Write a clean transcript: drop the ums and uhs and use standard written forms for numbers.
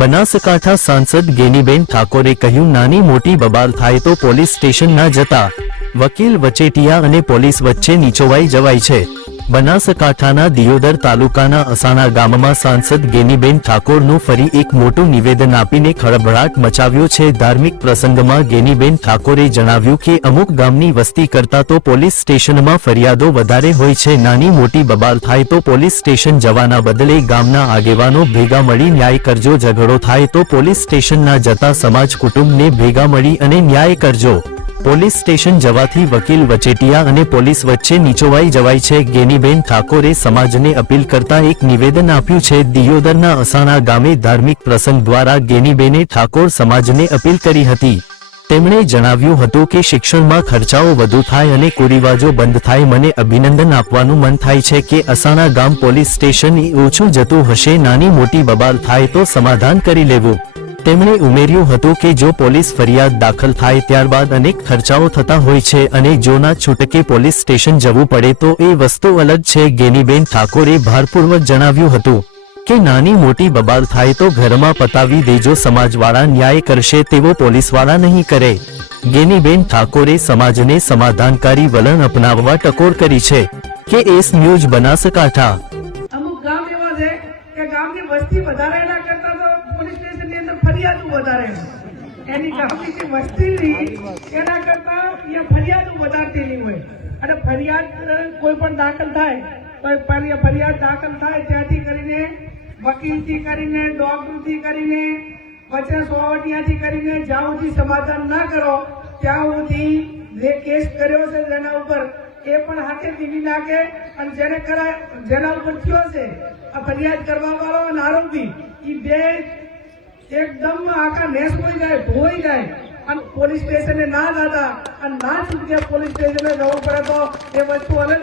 બનાસકાંઠા સાંસદ ગેનીબેન ઠાકોરે કહ્યું, નાની મોટી બબાલ થાય તો પોલીસ સ્ટેશન ના જતા. વકીલ વચેટિયા અને પોલીસ વચ્ચે નીચોવાઈ જવાય છે. બનાસકાંઠાના દિયોદર તાલુકાના અસાણા ગામમાં સાંસદ ગેનીબેન ઠાકોરનું ફરી એક મોટું નિવેદન આપીને ખળભળાટ મચાવ્યો છે. ધાર્મિક પ્રસંગમાં ગેનીબેન ઠાકોરે જણાવ્યું કે અમુક ગામની વસ્તી કરતા તો પોલીસ સ્ટેશનમાં ફરિયાદો વધારે હોય છે. નાની મોટી બબાલ થાય તો પોલીસ સ્ટેશન જવાના બદલે ગામના આગેવાનો ભેગા મળી ન્યાય કરજો. ઝઘડો થાય તો પોલીસ સ્ટેશન ના જતા સમાજ કુટુંબને ભેગા મળી અને ન્યાય કરજો. પોલીસ સ્ટેશન જવાથી વકીલ વચેટિયા અને પોલીસ વચ્ચે નીચોવાઈ જવાય છે. ગેનીબેન ઠાકોરે સમાજને અપીલ કરતા એક નિવેદન આપ્યું છે. દિયોદરના અસાણા ગામે ધાર્મિક પ્રસંગ દ્વારા ગેનીબેને ઠાકોર સમાજને અપીલ કરી હતી. તેમણે જણાવ્યું હતું કે શિક્ષણમાં ખર્ચાઓ વધુ થાય અને કુરિવાજો બંધ થાય. મને અભિનંદન આપવાનું મન થાય છે કે અસાણા ગામ પોલીસ સ્ટેશન ઓછું જતું હશે. નાની મોટી બબાલ થાય તો સમાધાન કરી લેવું. તેમણે ઉમેર્યું હતું કે જો પોલીસ ફરિયાદ દાખલ થાય ત્યારબાદ અનેક ખર્ચાઓ થતા હોય છે અને જો ના છૂટકે પોલીસ સ્ટેશન જવું પડે તો એ વસ્તુ અલગ છે. ગેનીબેન ઠાકોરે ભારપૂર્વક જણાવ્યું હતું કે નાની મોટી બબાલ થાય તો ઘરમાં પતાવી દેજો. સમાજવાળા ન્યાય કરશે તેવો પોલીસવાળા નહીં કરે. ગેનીબેન ઠાકોરે સમાજને સમાધાનકારી વલણ અપનાવવા ટકોર કરી છે. કે એસ ન્યૂઝ બનાસકાંઠા. અમુક ગામ એવા છે કે ગામની વસ્તી વધારે ના કરતા તો પોલીસ સ્ટેશનની અંદર ફરિયાદો વધારે એની ગામની જે વસ્તી એના કરતા અહીંયા ફરિયાદો વધારતી હોય અને ફરિયાદ કોઈ પણ દાખલ થાય તો ફરિયાદ દાખલ થાય ત્યાંથી કરીને વકીલથી કરીને ડોક્ટરથી કરીને પછી સોવટિયાથી કરીને જ્યાં સુધી સમાધાન ના કરો ત્યાં સુધી જે કેસ કર્યો છે જેના ઉપર એ પણ હાથે દીવી નાખે અને જેને કરાય જેના ઉપર થયો છે આ ફરિયાદ કરવા વાળો અને આરોપી એ બે એકદમ આખા નેસ હોઈ જાય ધોઈ જાય અને પોલીસ સ્ટેશને ના જતા અને ના છૂટકે પોલીસ સ્ટેશને જવું પડે તો એ વસ્તુ અલગ